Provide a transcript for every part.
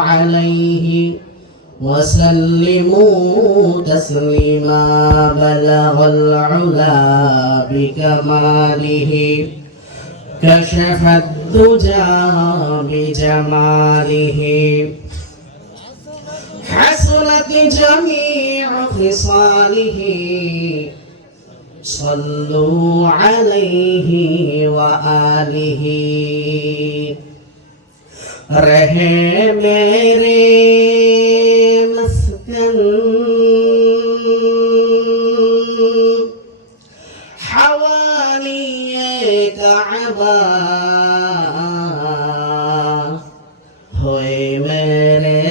عليه وسلموا تسليما بلغ العلا بكماله كشف الدجى بجماله حسنت جميع خصاله صلوا عليه وآله رہے میرے مسکن حوالی کعبہ ہوئے میرے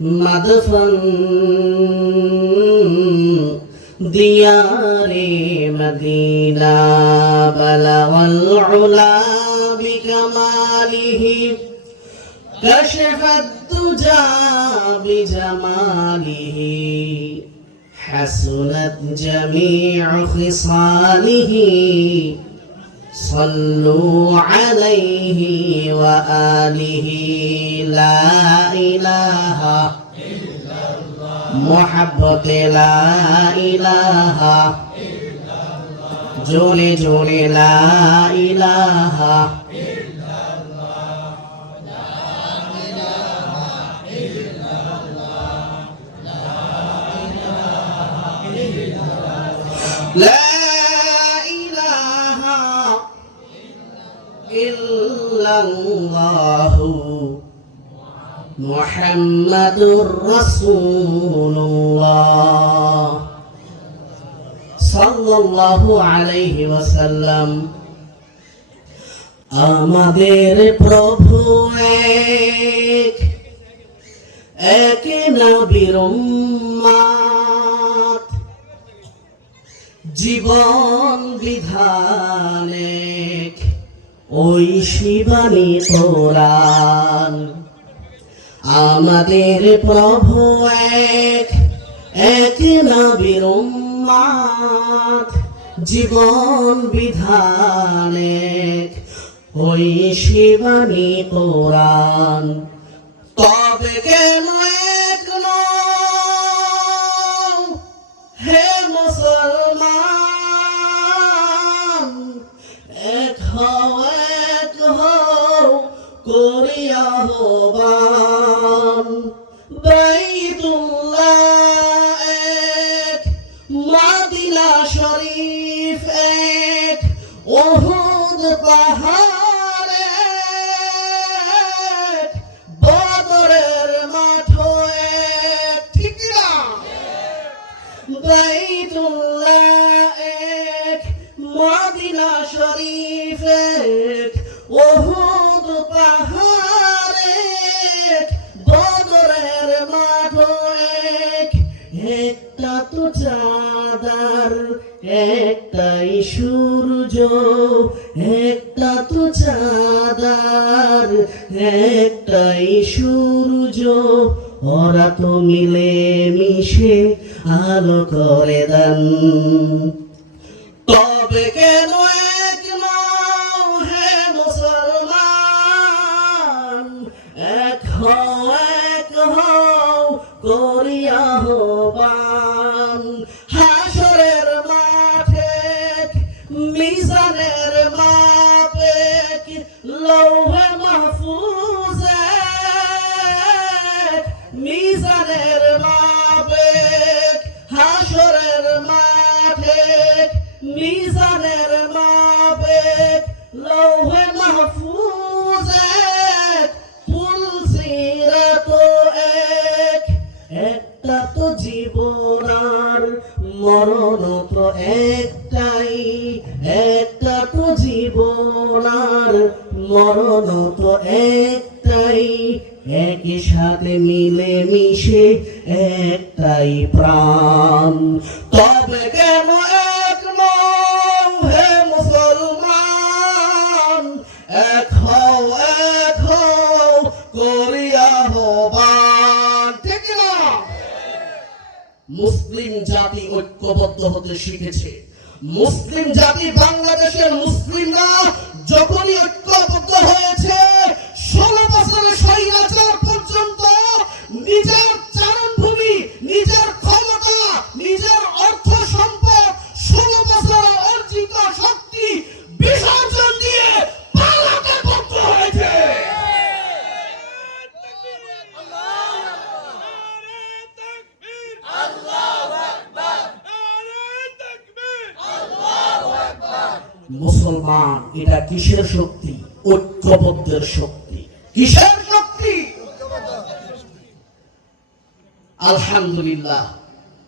مدفن دیار مدینہ بلغ العلا بکمالہ كشف الدجى بجماله حسنت جميع خصاله صلوا عليه وآله لا إله إلا الله محبت لا إله إلا الله جوني جوني لا إله لا إله إلا الله محمد رسول الله صلى الله عليه وسلم আমাদের প্রভু এক নবীর উম্মত জীবন বিধানে ওই শিবানী কোরআন আমাদের প্রভু এক নবীর উম্মত জীবন বিধানে ওই শিবানী কোরআন তবে কেন এক নও হে মুসলমান এক হও করিয়া আহ্বান বাইতুল্লাহ এক মদিনা শরীফ এক উহুদ পাহাড় এক বদরের মাঠ এক ঠিক না বাইতুল্লাহ এক মদিনা শরীফ এক উহুদ পাহাড় এক বদরের মাঠ এক একটা তো চাঁদার একটাই সূর্য একটা তো চাঁদার একটাই সূর্য ওরা তো মিলে মিশে আলো করে দেন তবে কেন এক নও হে মুসলমান এক হও করিয়া আহ্বান হাসরের মাঠে মিজানের মাপে লৌহে মাহফুজে মিজানের মাপে হাসরের মাঠে মিজানের মাপে লৌহে মাহফুজে পুলসিরাত এক একটা তো জীবন আর মরণ তো একটাই একটা তো জীবন আর মরণ তো একটাই একই সাথে মিলে মিশে একটাই প্রাণ তবে কেন এক নও হে মুসলমান এক হও করিয়া আহ্বান ঠিক না মুসলিম জাতি ঐক্যবদ্ধ হতে শিখেছে মুসলিম জাতি বাংলাদেশের মুসলিমরা যখনই ঐক্যবদ্ধ হয়েছে 16 বছরের স্বৈরাচার পর্যন্ত মুসলমান এটা কিসের শক্তি? ঐক্যবদ্ধের শক্তি। কিসের শক্তি? আলহামদুলিল্লাহ,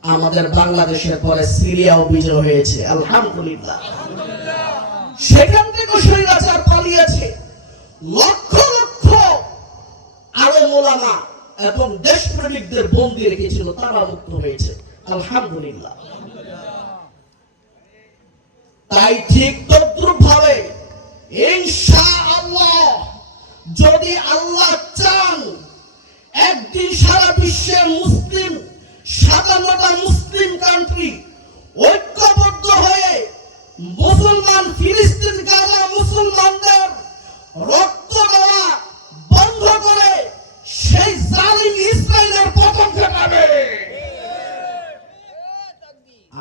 আমাদের বাংলাদেশের পরে সিরিয়াও বিজয় হয়েছে, আলহামদুলিল্লাহ। সেখান থেকে স্বৈরাচার পালিয়েছে। লক্ষ লক্ষ আলেম ওলামা এবং দেশপ্রেমিকদের বন্দী রেখেছিল, তারা মুক্ত হয়েছে, আলহামদুলিল্লাহ। তাই ঠিক তদ্রুপ ভাবে ইনশাআল্লাহ যদি আল্লাহ চান, একদিন সারা বিশ্বের মুসলিম 57টা মুসলিম কান্ট্রি ঐক্যবদ্ধ হয়ে মুসলমান ফিলিস্তিন গাজা মুসলমানদের রক্ত দেওয়া বন্ধ করে সেই জালিম ইসরায়েলের পতন ঘটাবে।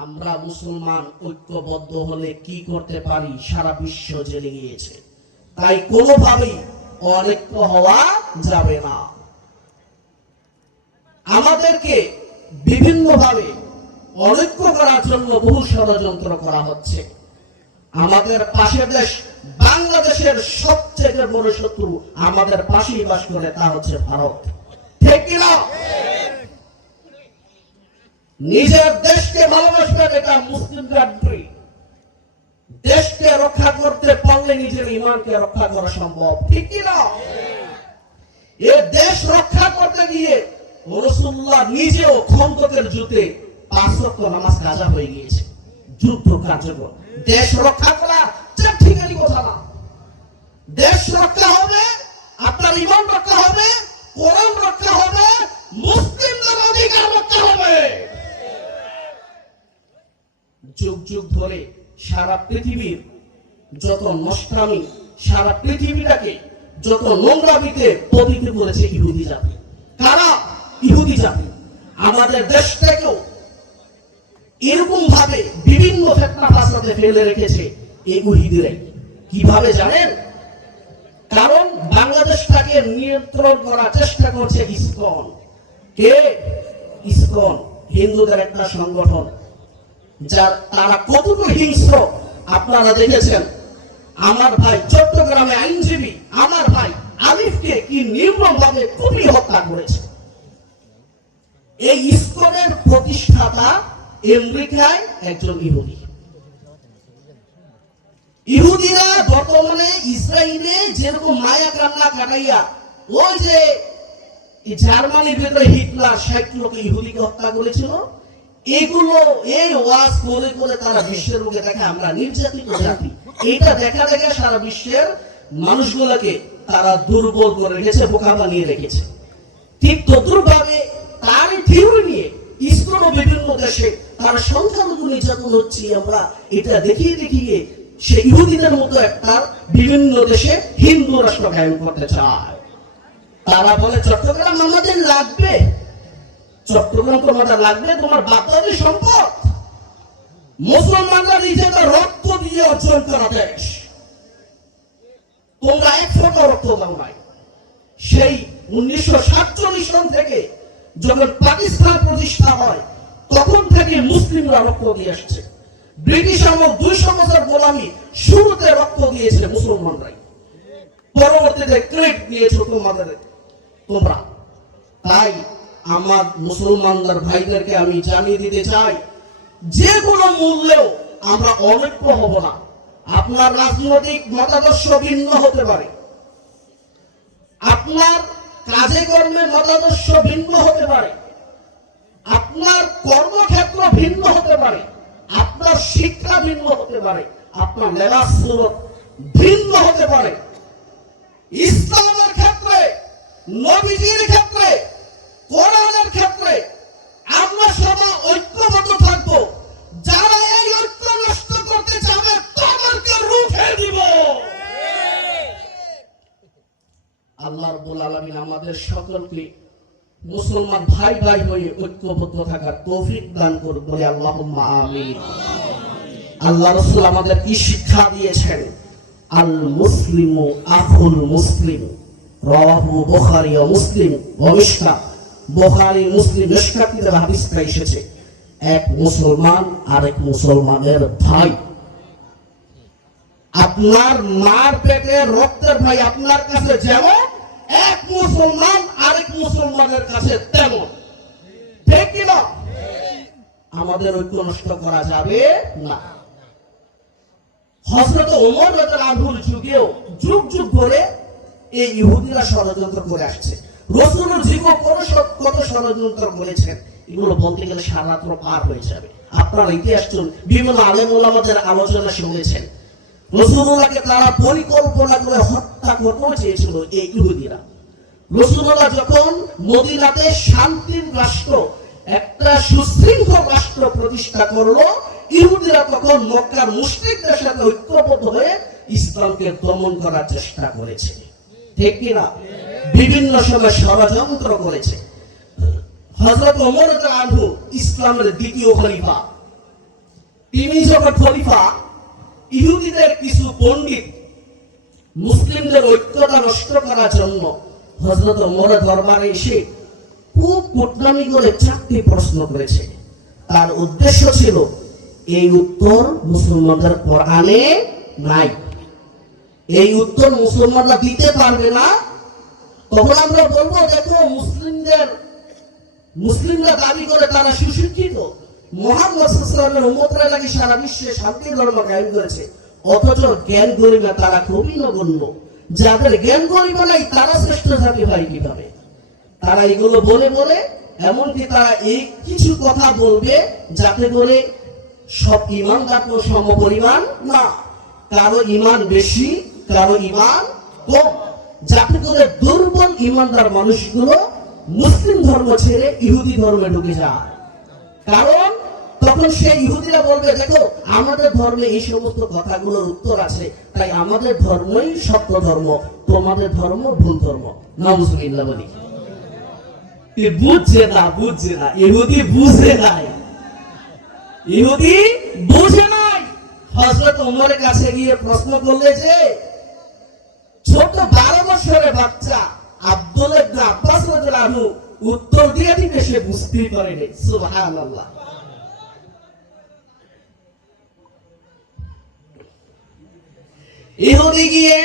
আমরা মুসলমান ঐক্যবদ্ধ হলে কি করতে পারি? সারা বিশ্ব জেনে গিয়েছে। তাই কোনোভাবেই অনৈক্য হওয়া যাবে না। আমাদেরকে বিভিন্নভাবে অনৈক্য করার জন্য বহু ষড়যন্ত্র করা হচ্ছে। আমাদের পাশের দেশ বাংলাদেশের সবচেয়ে বড় শত্রু আমাদের পাশেই বাস করে, তা হচ্ছে ভারত, ঠিক কিনা? নিজের দেশকে ভালোবাসবেন, এটা মুসলিম কান্ট্রি। দেশকে রক্ষা করতে পারলে নিজের ঈমানকে রক্ষা করা সম্ভব, ঠিক কিনা? এ দেশ রক্ষা করতে গিয়ে রাসূলুল্লাহ নিজেও খন্দকের যুদ্ধে 5 ওয়াক্ত নামাজ কাজা হয়ে গিয়েছে। যুদ্ধ কার্যকর, দেশ রক্ষা করা ঠিকানি কথা না। দেশ রক্ষা হবে, আপনার ঈমান রক্ষা হবে, কোরআন রক্ষা হবে, মুসলিমদের অধিকার রক্ষা হবে। যুগ যুগ ধরে সারা পৃথিবীর যত নষ্টামি, সারা পৃথিবীটাকে যত নোংরামিতে পতিত করেছে ইহুদি জাতি। কারা? ইহুদি জাতি। আমাদের দেশটাকেও এরকম ভাবে বিভিন্ন ফিতনা ফাসাদে ফেলে রেখেছে এই ইহুদিরাই। কিভাবে জানেন? কারণ বাংলাদেশটাকে নিয়ন্ত্রণ করার চেষ্টা করছে ইসকন। কে? ইসকন, হিন্দুদের একটা সংগঠন, যার তারা কতটুকু হিংস্র আপনারা দেখেছেন। আমার ভাই চট্টগ্রামে আইনজীবী আমার ভাই আলিফকে কি নির্মমভাবে কুপিয়ে হত্যা করেছে। এই ইসকনের প্রতিষ্ঠাতা আমেরিকায় একজন ইহুদি। ইহুদিরা বর্তমানে ইসরায়েলে যেরকম মায়া কান্না কাটাইয়া, ওই যে জার্মানির ভিতরে হিটলার 60 লক্ষ ইহুদিকে হত্যা করেছিল, এগুলো এই ওয়াজ করে করে তারা বিশ্বের লোকে দেখে আমরা নির্যাতিত জাতি। এটা দেখা দেখে সারা বিশ্বের মানুষগুলোকে তারা দুর্বল করে রেখেছে, বোকা বানিয়ে রেখেছে। ঠিক তদ্রুপভাবে তার থিওরি নিয়ে ইসলাম বিভিন্ন দেশে তার সংখ্যালঘু নির্যাতন হচ্ছে, আমরা এটা দেখিয়ে দেখিয়ে সে ইহুদিদের মতো একটা বিভিন্ন দেশে হিন্দু রাষ্ট্র কায়েম করতে চায়। তারা বলে চট্টগ্রাম আমাদের লাগবে, চট্টগ্রাম তোমাদের লাগবে, তোমার বাপদাদের সম্পদ। মুসলমানরা নিজেদের রক্ত দিয়ে অর্জন করা দেশ, তোমরা এক ফোঁটা রক্ত দাও নাই। সেই 1947 সন থেকে যখন পাকিস্তান প্রতিষ্ঠা হয়, তখন থেকে মুসলিমরা রক্ত দিয়ে আসছে। ব্রিটিশ আমল 200 বছর গোলামি, শুরুতে রক্ত দিয়েছে মুসলমানরাই, পরবর্তীতে ক্রেডিট দিয়েছে তোমাদের তোমরা। তাই আমার মুসলমানদের ভাইদেরকে আমি জানিয়ে দিতে চাই, যে কোনো মূল্যেও আমরা অনৈক্য হব না। আপনার রাজনৈতিক মতাদর্শ ভিন্ন হতে পারে, আপনার কাজে কর্মে মতাদর্শ ভিন্ন হতে পারে, আপনার কর্মক্ষেত্র ভিন্ন হতে পারে, আপনার শিক্ষা ভিন্ন হতে পারে, আপনার লেবাস সুরত ভিন্ন হতে পারে। ইসলামের ক্ষেত্রে, নবীজির ক্ষেত্রে, কোরআনের ক্ষেত্রে আমরা সবাই ঐক্যবদ্ধ থাকবো। যারা এই ঐক্য নষ্ট করতে চাবে তাদেরকে রুখে দিব। আল্লাহ রাব্বুল আলামিন আমাদের সকলকে মুসলমান ভাই ভাই হয়ে ঐক্যবদ্ধ থাকার তৌফিক দান করুন, বলে আল্লাহুম্মা আমিন। আল্লাহ রাসূল আমাদের কি শিক্ষা দিয়েছেন? আল মুসলিমু আখুল মুসলিম, রাওয়াহু বুখারী ও মুসলিম ও মিশকাত। বুখারী মুসলিম মিশকাতে হাদিসটা এসেছে, এক মুসলমান আরেক মুসলমানের ভাই। আপনার মার পেটে রক্তের ভাই আপনার কাছে যেমন, এক মুসলমান আরেক মুসলমানের কাছে তেমন। ঠিক কিনা? আমাদের ঐক্য নষ্ট করা যাবে না। হযরত ওমর রাদিয়াল্লাহু আনহুর যুগেও যুগ যুগ ধরে এই ইহুদিরা ষড়যন্ত্র করে আসছে। রাসূলের যুগে কত ষড়যন্ত্র করেছেন, এগুলো বলতে গেলে সারা রাত পার হয়ে যাবে। আপনারা ইতিহাস বিভিন্ন আলেম ওলামাদের আলোচনা শুনেছেন। রাসূলুল্লাহকে তারা পরিকল্পনা করে হত্যা করতে চেয়েছিল এই ইহুদিরা। রাসূলুল্লাহ যখন মদিনাতে শান্তির রাষ্ট্র, একটা সুশৃঙ্খল রাষ্ট্র প্রতিষ্ঠা করলো, ইহুদিরা তখন মক্কার মুশরিকদের সাথে ঐক্যবদ্ধ হয়ে ইসলামকে দমন করার চেষ্টা করেছে। ঠিক কিনা? বিভিন্ন সময় ষড়যন্ত্র করেছে। হযরত ওমর রাদিয়াল্লাহু আনহু ইসলামের দ্বিতীয় খলিফা। তিনি যখন খলিফা, ইহুদিদের কিছু পণ্ডিত মুসলিমদের ঐক্যতা নষ্ট করার জন্য হযরত ওমরের দরবারে এসে খুব কুটনামি করে 4টি প্রশ্ন করেছে। তার উদ্দেশ্য ছিল এই উত্তর মুসলমানদের কোরআনে নাই, এই উত্তর মুসলমানরা দিতে পারবে না। তখন আমরা বলবো, দেখো মুসলিমরা দাবি করে তারা সুশিক্ষিত, মুহাম্মদ সাল্লাল্লাহু আলাইহি ওয়াসাল্লামের উম্মতরা নাকি সারা বিশ্বে শান্তি ধর্ম কায়েম করেছে, অথচ জ্ঞান গরিমা তারা খুবই নগণ্য। যাদের জ্ঞান গরিমা নাই তারা শ্রেষ্ঠ জাতি হয় কিভাবে? তারা এগুলো বলে বলে এমনকি তারা এই কিছু কথা বলবে যাতে করে সব ইমানদার তো সমপরিমাণ না, কারো ইমান বেশি কারো ইমান কম, যাতে করে দুর্বল ইমানদার মানুষগুলো মুসলিম ধর্ম ছেড়ে ইহুদি ধর্মে ঢুকে যায়। কারণ তখন সেই ইহুদিরা বলবে, দেখো আমাদের ধর্মে এই সমস্ত কথাগুলোর উত্তর আছে, তাই আমাদের ধর্মই সত্য ধর্ম, তোমাদের ধর্ম ভুল ধর্ম। নাউজুবিল্লাহ বলি। বুঝছে না, ইহুদি বুঝে নাই, ইহুদি বুঝে নাই। হযরত ওমরের কাছে গিয়ে প্রশ্ন করলে যে ছোট 12 বছরের বাচ্চা আব্দুল্লাহ ইবনে আব্বাস রাদিয়াল্লাহু আনহু উত্তর দিয়ে দিবে, সে বুঝতেই পারেনি। সুবহানাল্লাহ। ইহুদি গিয়ে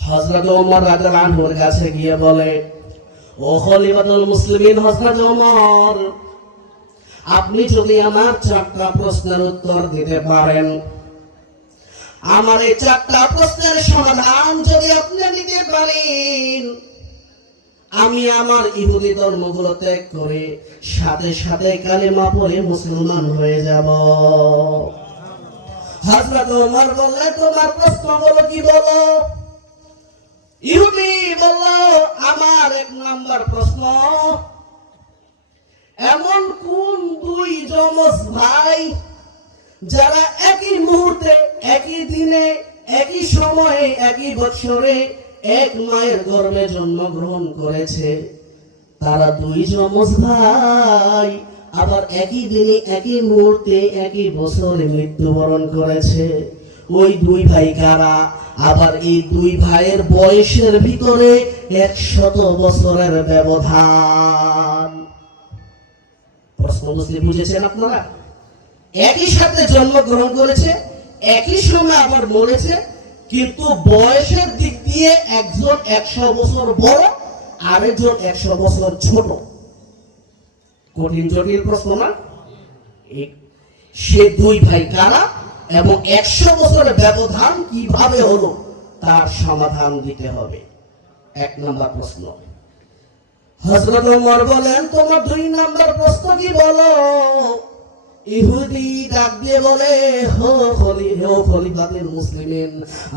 হযরত ওমর রাদিয়াল্লাহু আনহুর কাছে গিয়ে বলে, ও খলিফাতুল মুসলিমিন হযরত ওমর, আপনি যদি আমার 4টা প্রশ্নের উত্তর দিতে পারেন, আমার এই 4টা প্রশ্নের সমাধান যদি আপনি দিতে পারেন, আমি আমার ইহুদি ধর্মগুলো ত্যাগ করে সাথে সাথে কালেমা পড়ে মুসলমান হয়ে যাব। হযরত ওমর বললেন, তোমার প্রশ্নগুলো কি বলো? ইহুদি বলল, আমার 1 নাম্বার প্রশ্ন, এমন কোন 2 যমজ ভাই যারা একই মুহূর্তে, একই দিনে, একই সময়ে, একই বছরে এক মায়ের গর্ভে জন্মগ্রহণ করেছে, তারা 2 যমজ ভাই, আবার একই দিনে, একই মুহূর্তে, একই বছরে মৃত্যুবরণ করেছে? ওই 2 ভাই কারা? আবার এই 2 ভাইয়ের বয়সের ভিতরে 100 বছরের ব্যবধান। প্রশ্ন বুঝেছেন আপনারা? একই সাথে জন্মগ্রহণ করেছে, একই সময় আবার মরেছে, কিন্তু বয়সের দিক দিয়ে একজন 100 বছর বড়, আরেকজন 100 বছর ছোট। কঠিন জটিল প্রশ্ন না? সে 2 ভাই কারা এবং 100 বছরের ব্যবধান কিভাবে হলো তার সমাধান দিতে হবে। 1 নাম্বার প্রশ্ন। হযরত ওমর বলেন, তোমার 2 নাম্বার প্রশ্ন কি বলো? ইহুদি ডাক দিয়ে বলে, হো খলিফাতুল মুসলিমিন,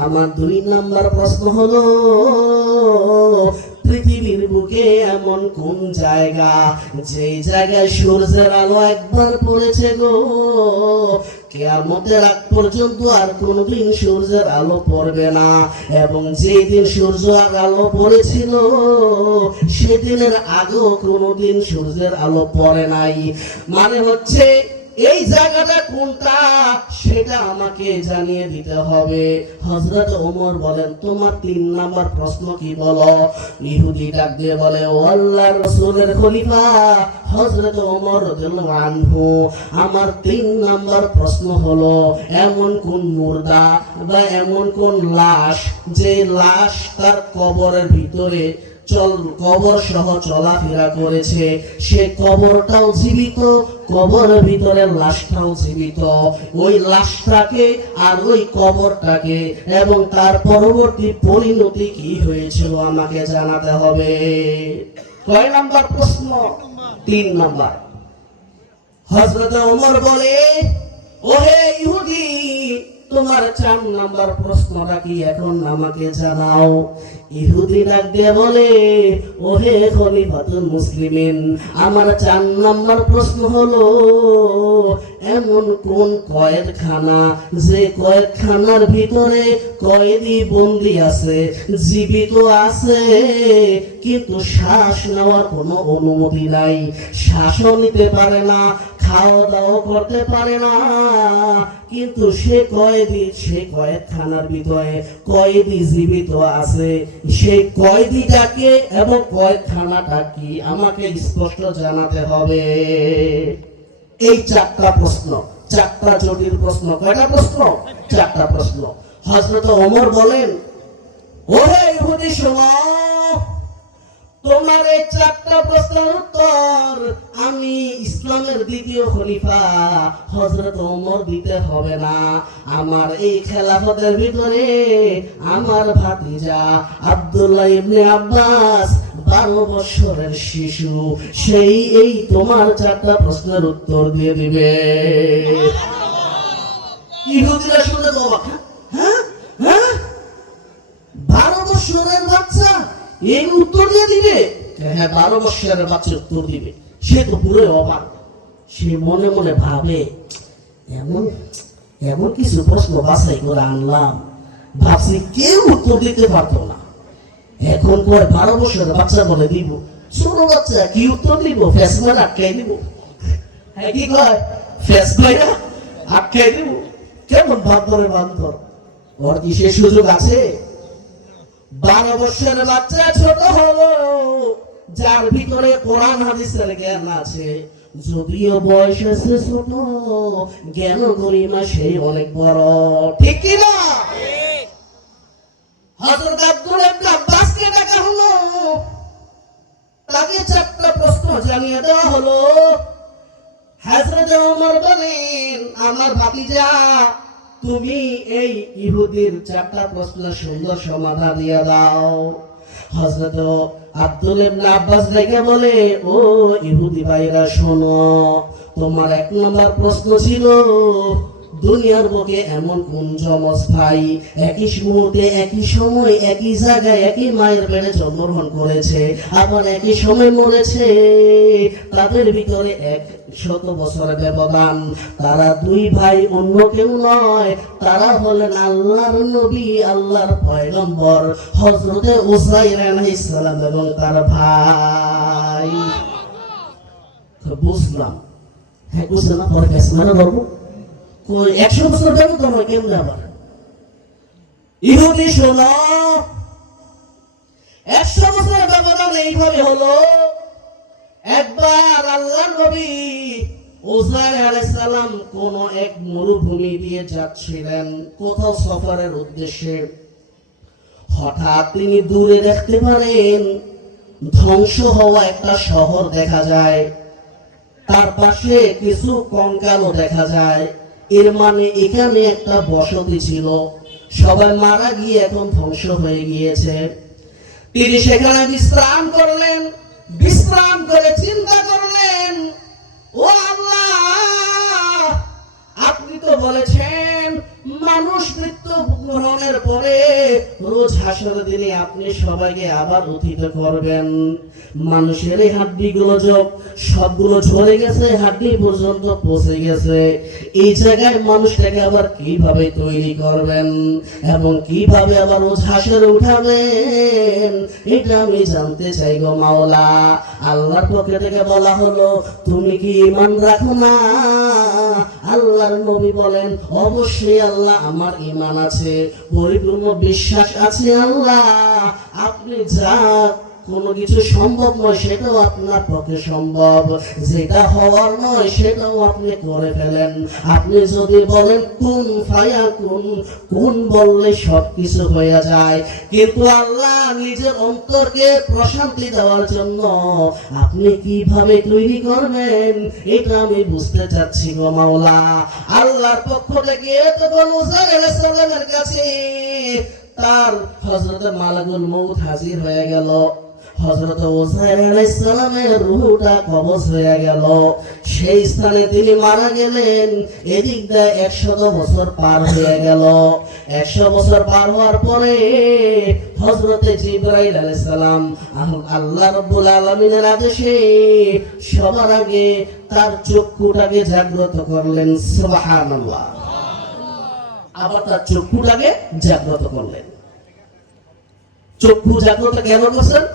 আমার 2 নাম্বার প্রশ্ন হলো, পৃথিবীর বুকে এমন কোন জায়গা, যেই জায়গায় সূর্যের আলো একবার পড়েছে গো, কিয়ামতের আগ পর্যন্ত আর কোনদিন সূর্যের আলো পড়বে না, এবং যেই দিন সূর্য আর আলো পড়েছিল সেদিনের আগেও কোনদিন সূর্যের আলো পড়ে নাই। মানে হচ্ছে এই জায়গাটা কোনটা সেটা আমাকে জানিয়ে দিতে হবে। হযরত ওমর বলেন, তোমার 3 নাম্বার প্রশ্ন কি বলো? ইহুদি ডাক দিয়ে বলে, ও আল্লাহর রাসূলের খলিফা হযরত ওমর রাদিয়াল্লাহু আনহু, আমার 3 নাম্বার প্রশ্ন হলো, এমন কোন মুর্দা বা এমন কোন লাশ, যে লাশ তার কবরের ভিতরে কবর সহ চলাফেরা করেছে, সে কবরটাও জীবিত, কবরের ভিতরে লাশটাও জীবিত, ওই লাশটাকে আর ওই কবরটাকে এবং তার পরবর্তী পরিণতি কি হয়েছিল আমাকে জানাতে হবে। কয় নাম্বার প্রশ্ন? 3 নাম্বার। হযরত ওমর বলে, ওহে ইহুদি, তোমার 4 নাম্বার প্রশ্নটা কি এখন আমাকে জানাও। ইহুদি ডাক দিয়ে বলে, ওহে খলিফাতুল মুসলিমিন, আমার 4 নাম্বার প্রশ্ন হলো, এমন কোন কয়েদখানা, যে কয়েদখানার ভিতরে কয়েদি বন্দী আছে, জীবিত আছে, কিন্তু শ্বাস নেওয়ার কোনো অনুমতি নাই, শ্বাসও নিতে পারে না, খাওয়া দাওয়া করতে পারে না, কিন্তু সে কয়েদখানার ভিতরে কয়েদি জীবিত আছে। সেই কয়েদিটাকে এবং কয়েদখানাটা কি আমাকে স্পষ্ট জানাতে হবে। এই 4টা প্রশ্ন, 4টা জটিল প্রশ্ন। কয়টা প্রশ্ন? 4টা প্রশ্ন। হযরত ওমর বলেন, ওহে ইহুদি শোনো, তোমার এই 4টা প্রশ্নের উত্তর আমি ইসলামের দ্বিতীয় খলিফা হযরত ওমর দিতে হবে না। আমার এই খেলাফতের ভিতরে আমার ভাতিজা আব্দুল্লাহ ইবনে আব্বাস 12 বছরের শিশু, সেই এই তোমার 4টা প্রশ্নের উত্তর দিয়ে দিবে। ইহুদিরা শুনে অবাক, হ্যাঁ হ্যাঁ 12 বছরের বাচ্চা এই উত্তর দিয়ে দিবে? হ্যাঁ 12 বছরের বাচ্চা উত্তর দিবে। সে তো পুরো অবাক। সে মনে মনে ভাবে, এমন কিছু প্রশ্ন বাছাই করে আনলাম, ভাবছি কেউ উত্তর দিতে পারতো না, এখন কয় 12 বছরের বাচ্চা বলে দিব। ছোট বাচ্চা কি উত্তর দিব? ফেসমার আটকাই দিব। হ্যাঁ কি কয়? ফেসমাইরা আটকাই দিব। কেমন বান্দরের বান্দর, ওর কি সে সুযোগ আছে? 12 বছরের বাচ্চা ছোট হলো, যার ভিতরে কোরআন হাদিসের জ্ঞান আছে, যদিও বয়স আছে ছোট, জ্ঞান গরিমা সেই অনেক বড়। ঠিক কি না? হযরত আব্দুল্লাহ ইবনে আব্বাসকে ডাকা হলো, তাকে 4টা প্রশ্ন জানিয়ে দেওয়া হলো। হযরত ওমর বলেন, আমার ভাতিজা, তুমি এই ইহুদির 4টা প্রশ্নের সুন্দর সমাধান দিয়ে দাও। হযরত আব্দুল্লাহ ইবনে আব্বাস ডেকে বলে, ও ইহুদি ভাইরা শোনো, তোমার 1 নম্বর প্রশ্ন ছিল, দুনিয়ার বুকে এমন কোন যমজ ভাই একই মুহূর্তে, একই সময়, একই জায়গায়, একই মায়ের পেটে জন্মগ্রহণ করেছে, আবার একই সময় মরেছে, তাদের ভিতরে 100 বছরের ব্যবধান, তারা 2 ভাই, অন্য কেউ নয়, তারা হলেন আল্লাহর নবী, আল্লাহর পয়গম্বর হযরতে উযাইর আলাইহিস সালাম এবং তার ভাই। বুঝলাম, হ্যাঁ বুঝলাম না, পরে ফেসমানা ধরবো। 100 বছর ব্যবধান হয় কেমন? আবার ইহুদি শোনো, 100 বছরের ব্যবধান এইভাবে হলো। একবার আল্লাহর নবী উযাইর আলাইহিস সালাম কোন এক মরুভূমি দিয়ে যাচ্ছিলেন কোথাও সফরের উদ্দেশ্যে। হঠাৎ তিনি দূরে দেখতে পারেন ধ্বংস হওয়া একটা শহর দেখা যায়, তার পাশে কিছু কঙ্কালও দেখা যায়। এর মানে এখানে একটা বসতি ছিল, সবাই মারা গিয়ে এখন ধ্বংস হয়ে গিয়েছে। তিনি সেখানে বিশ্রাম করলেন, বিশ্রাম করে চিন্তা করলেন, ও আল্লাহ, আপনি তো বলেছেন মানুষ মৃত্যু গ্রহণের পরে রোজ হাসরের দিনে আপনি সবাইকে আবার উত্থিত করবেন। মানুষের এই হাড্ডিগুলো সবগুলো ঝরে গেছে, হাড্ডি পর্যন্ত পচে গেছে। এই জায়গায় মানুষটাকে আবার কিভাবে তৈরি করবেন এবং কিভাবে আবার রোজ হাসরে উঠাবেন, এটা আমি জানতে চাই গো মাওলা। আল্লাহর পক্ষ থেকে বলা হলো, তুমি কি ঈমান রাখো না? আল্লাহর নবী বলেন, অবশ্যই আল্লাহ, আমার ঈমান আছে, পরিপূর্ণ বিশ্বাস আছে আল্লাহ। আপনি যা কোনো কিছু সম্ভব নয় সেটাও আপনার পক্ষে সম্ভব, যেটা হওয়ার নয় সেটাও আপনি করে ফেলেন। আপনি যদি বলেন কুন ফায়াকুন, কুন বললে সবকিছু হয়ে যায়। কিন্তু আল্লাহ নিজের অন্তরকে প্রশান্তি দেওয়ার জন্য আপনি কিভাবে তৈরি করবেন, এটা আমি বুঝতে চাচ্ছি গো মাওলা। আল্লাহর পক্ষ থেকে তখন উজাইর আলাইহিস সালামের কাছে তার হযরত মালাকুল মউত হাজির হয়ে গেল। হযরত উজাইর আলাইহিস সালামের রূহটা কবজ হয়ে গেল, সেই স্থানে তিনি মারা গেলেন। এদিক দিয়ে 100 বছর পার হয়ে গেল। 100 বছর পার হওয়ার পরে হযরত জিবরাইল আলাইহিস সালাম আল্লাহ রাব্বুল আলামিনের আদেশে সবার আগে তার চক্ষুটাকে জাগ্রত করলেন। সুবহানাল্লাহ। আবার তার চক্ষুটাকে জাগ্রত করলেন। চক্ষু জাগ্রত কেন করছেন?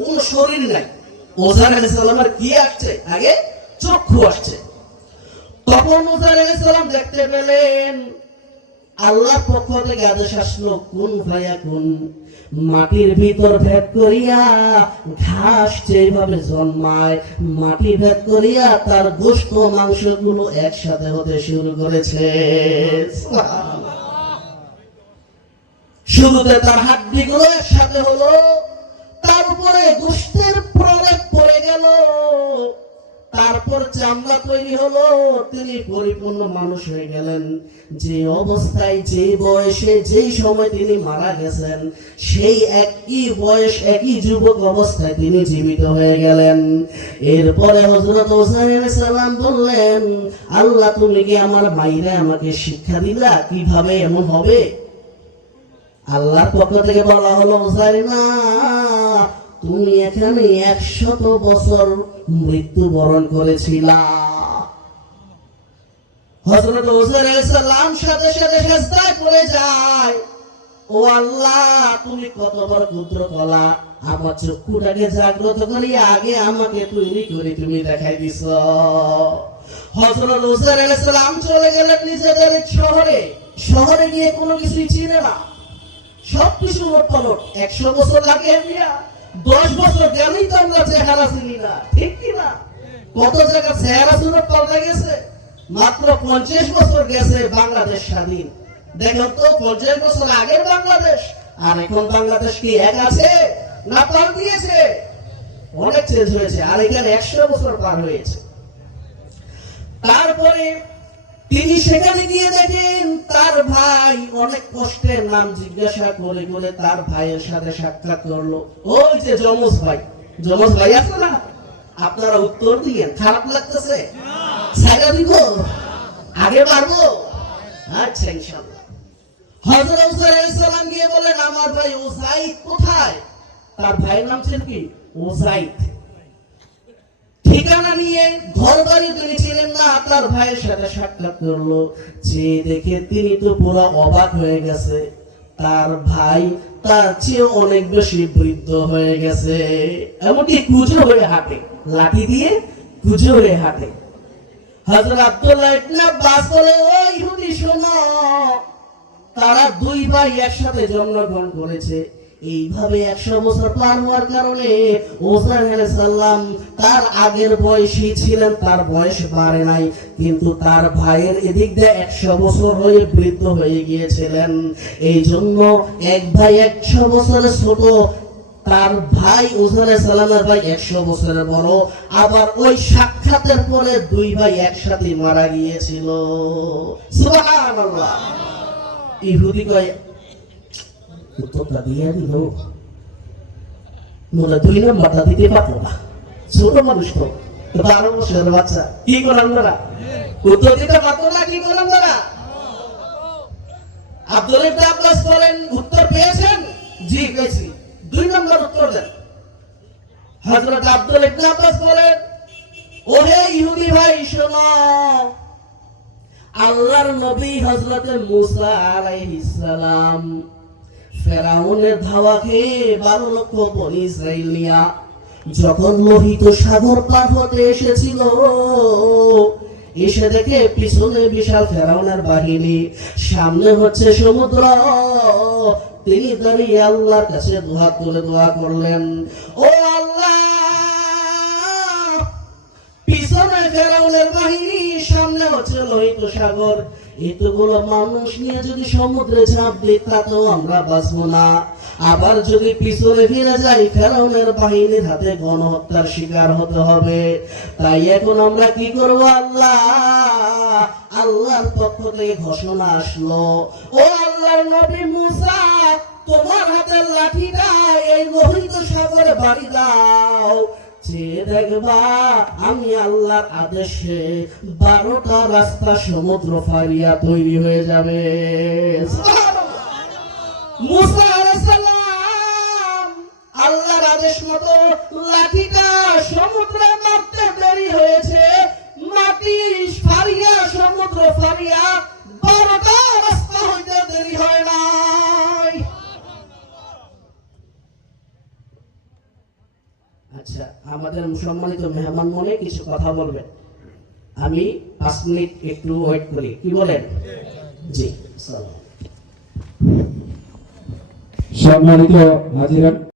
কোন শরীর নাই, উজাইর আলাইহিস সালামের কি আসছে? আগে চক্ষু আসছে। তখন উজাইর আলাইহিস সালাম দেখতে পেলেন আল্লাহর পক্ষ থেকে আদেশ আসলো, কুন ফায়াকুন। মাটির ভিতর ভেদ করিয়া ঘাস যেভাবে জন্মায়, মাটি ভেদ করিয়া তার গোশত মাংসগুলো একসাথে হতে শুরু করেছে। শুরুতে তার হাড্ডিগুলো একসাথে হলো, তার উপরে গোশতের প্রলেপ পড়ে গেল, তারপর চামড়া তৈরি হলো, তিনি পরিপূর্ণ মানুষ হয়ে গেলেন। যে অবস্থায়, যে বয়সে, যেই সময় তিনি মারা গেছেন, সেই একই বয়স, একই যুবক অবস্থায় তিনি জীবিত হয়ে গেলেন। এরপরে হযরত উজাইর আলাইহিস সালাম বললেন, আল্লাহ, তুমি কি আমার মাইরে আমাকে শিক্ষা দিলা কিভাবে এমন হবে? আল্লাহর পক্ষ থেকে বলা হলো, উজাইর না, তুমি এখানে 100 বছর মৃত্যুবরণ করেছিলা। হযরত উজাইর আলাইহিস সালাম সাথে সাথে সিজদায় পড়ে যায়, ও আল্লাহ, তুমি কত বড় ক্ষুদ্র কলা, আমার চক্ষুটাকে জাগ্রত করি আগে আমাকে তৈরি করে তুমি দেখাই দিছ। হযরত উজাইর আলাইহিস সালাম চলে গেলেন নিজেদের শহরে। শহরে গিয়ে কোনো কিছুই চিনে না, সবকিছু উলটপালট। 100 বছর লাগে মিয়া, 10 বছর গেলেই তো আমরা চেহারা চিনি না, ঠিক কিনা? কত জায়গা চেহারা সুরত পাল্টে গেছে। মাত্র 50 বছর গেছে বাংলাদেশ স্বাধীন। দেখুন তো, 50 বছর আগের বাংলাদেশ আর এখন বাংলাদেশ কি এক আছে না পাল্টিয়েছে? অনেক চেঞ্জ হয়েছে। আর এখানে 100 বছর পার হয়েছে। তারপরে তিনি সেখানে গিয়ে দেখেন তার ভাই অনেক কষ্টের নাম জিজ্ঞাসা করে করে তার ভাইয়ের সাথে সাক্ষাৎ করলো। ওই যে যমজ ভাই, যমজ ভাই আছে না, আপনারা উত্তর দিয়েন। খারাপ লাগতেছে? ছাইরা দিব? আগে পারবো? আচ্ছা, ইনশাআল্লাহ। হযরত উজাইর আলাইহিস সালাম গিয়ে বলেন, আমার ভাই উজাইদ কোথায়? তার ভাইয়ের নাম ছিল কি? উজাইদ। ঠিকানা নিয়ে, ঘর বাড়ি তিনি ছিলেন না, তার ভাইয়ের সাথে সাক্ষাৎ করলো। যে দেখে তিনি তো পুরো অবাক হয়ে গেছে, তার ভাই তার চেয়ে অনেক বেশি বৃদ্ধ হয়ে গেছে, এমনকি কুঁজো হয়ে হাঁটে, লাঠি দিয়ে কুঁজো হয়ে হাঁটে। হযরত আব্দুল্লাহ ইবনে আব্বাস বলে, ও ইহুদি শোনো, তারা দুই ভাই একসাথে জন্মগ্রহণ করেছে। এইভাবে 100 বছর পার হওয়ার কারণে উজাইর আলাইহিস সালাম তার আগের বয়সী ছিলেন, তার বয়স বাড়ে নাই, কিন্তু তার ভাইয়ের এদিক দিয়ে 100 বছর হয়ে বৃদ্ধ হয়ে গিয়েছিলেন। এই জন্য এক ভাই 100 বছরের ছোট, তার ভাই উজাইর আলাইহিস সালামের ভাই 100 বছরের বড়। আবার ওই সাক্ষাতের পরে দুই ভাই একসাথে মারা গিয়েছিল। সুবহানাল্লাহ। ইহুদি কয়, উত্তরটা দিয়ে দিল, মোরা 2 নম্বরটা দিতে পারবো না, ছোট মানুষ তো, 12 বছরের বাচ্চা, কি করলাম তারা? উত্তর দিতে পারতো না, কি করলাম তারা? আব্দুল ইবনে আব্বাস বলেন, উত্তর পেয়েছেন? জি পেয়েছি। 2 নম্বর উত্তর দেন। হযরত আব্দুল ইবনে আব্বাস বলেন, ওহে ইহুদি ভাই শোনো, আল্লাহর নবী হযরত মুসা আলাইহিস সালাম ফেরাউনের ধাওয়া খেয়ে 12 লক্ষ বনী ইসরাইল নিয়া যখন লোহিত সাগর পার হতে এসেছিল, এসে দেখে পিছনে বিশাল ফেরাউনের বাহিনী, সামনে হচ্ছে সমুদ্র। তিনি দাঁড়িয়ে আল্লাহর কাছে দুহাত তুলে দোয়া করলেন, ও আল্লাহ, পিছনে ফেরাউনের বাহিনী, সামনে হচ্ছে লোহিত সাগর, এতগুলো মানুষ নিয়ে যদি সমুদ্রে ঝাঁপ দিই তাতেও আমরা বাঁচবো না। আবার যদি পিছনে ফিরে যাই ফেরাউনের বাহিনীর হাতে গণহত্যার শিকার হতে হবে। তাই এখন আমরা কি করব আল্লাহ? আল্লাহর পক্ষ থেকে ঘোষণা আসলো, ও আল্লাহর নবী মুসা, তোমার হাতের লাঠিটা এই লোহিত সাগরে বাড়ি দাও, যে দেখবা আমি আল্লাহর আদেশে 12টা রাস্তা সমুদ্র ফারিয়া তৈরি হয়ে যাবে। মুসা আলাইহিস সালাম আল্লাহর আদেশ মতো লাঠিটা সমুদ্রে মারতে দেরি হয়েছে, মাটি ফারিয়া সমুদ্র ফারিয়া 12টা রাস্তা হইতে দেরি হয় নাই। আচ্ছা, আমাদের সম্মানিত মেহমান মনে কিছু কথা বলবেন, আমি 5 মিনিট একটু ওয়েট করি, কি বলেন? জি, সম্মানিত হাজিরা।